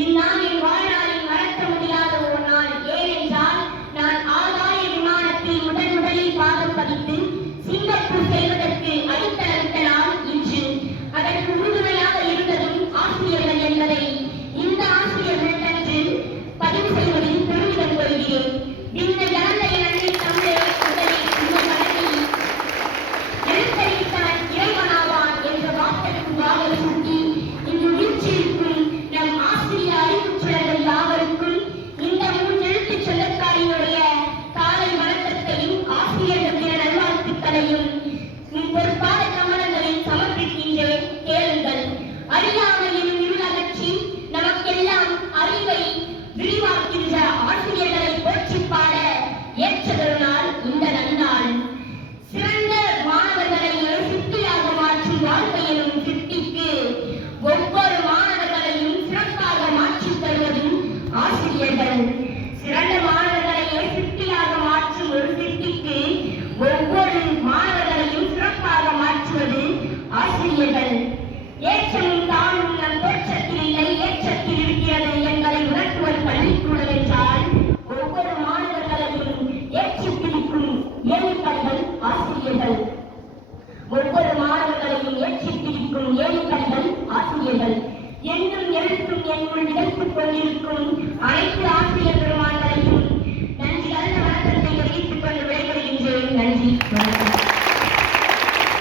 இந்நாள் என் வாழ்நாளில் மறக்க முடியாத ஒரு நாள். ஏனென்றால் நான் ஆகாய விமானத்தில் முதலில் பாகம் பதித்து சிங்கப்பூர் செல்வதற்கு அடித்தளமிட்ட நாள் இன்று. அதற்கு உறுதுணையாக இருந்ததும் ஆசிரியர்கள் என்பதை இந்த ஆசிரியர்கள் அன்று பதிவு செய்வதில் பெருமிதம் கொள்கிறேன். இந்த இழந்த என் அன்னை தமிழே, முதலில் உங்கள் மனதில் எழுத்தறிவித்தவன் இறைவனாவான் என்ற வார்த்தைக்கு வாகை சூட்டி இன்று வீழ்ச்சியிருக்கும் நம் ஆசிரிய அறிவுச்சுழர்கள் யாவருக்கும் இந்த மூன்றெழுத்துச் சொல்லக்காரியுடைய காலை வணக்கத்தையும் ஆசிரியர்கள் தின நல்வாழ்த்துக்களையும் பொறுப்பான கமலங்களில் சமர்ப்பிக்கின்றேன். கேளுங்கள். அறியாமையின் இருளகற்றி நமக்கெல்லாம் அறிவை விரிவாக்கின்ற ஆசிரியர்களை போற்றி பாட ஏற்றதொரு நாள் இந்த நன்னாள். சிறந்த மாணவர்களை சித்தியாக மாற்றும் வாழ்க்கை எனும் சித்திக்கு ஒவ்வொரு மாணவர்களையும் சிறப்பாக மாற்றித் தருவதும் ஆசிரியர்கள். சிறந்த மாணவர்களை சித்தியாக மாற்றும் ஒரு சித்திக்கு ஒவ்வொரு மாணவர்களையும் சிறப்பாக மாற்றுவது ஆசிரியர்கள். ஏற்றமும் தானும் நம் தோற்றத்தில் இல்லை, ஏற்றத்தில் இருக்கிறது என்பதை உணர்த்துவது பள்ளிக்கூடம் என்றால் ஒவ்வொரு மாணவர்களையும் ஏற்றிப் பிடிக்கும் ஏணிப்படிகள் ஆசிரியர்கள். ஒவ்வொரு மாணவர்களையும் ஏற்றிப் பிடிக்கும் ஏணிப்படிகள் ஆசிரியர்கள். என்னும் எழுத்தும் என்னுள் விதைத்துக் கொண்டிருக்கும் அனைத்து ஆசிரியர்களும்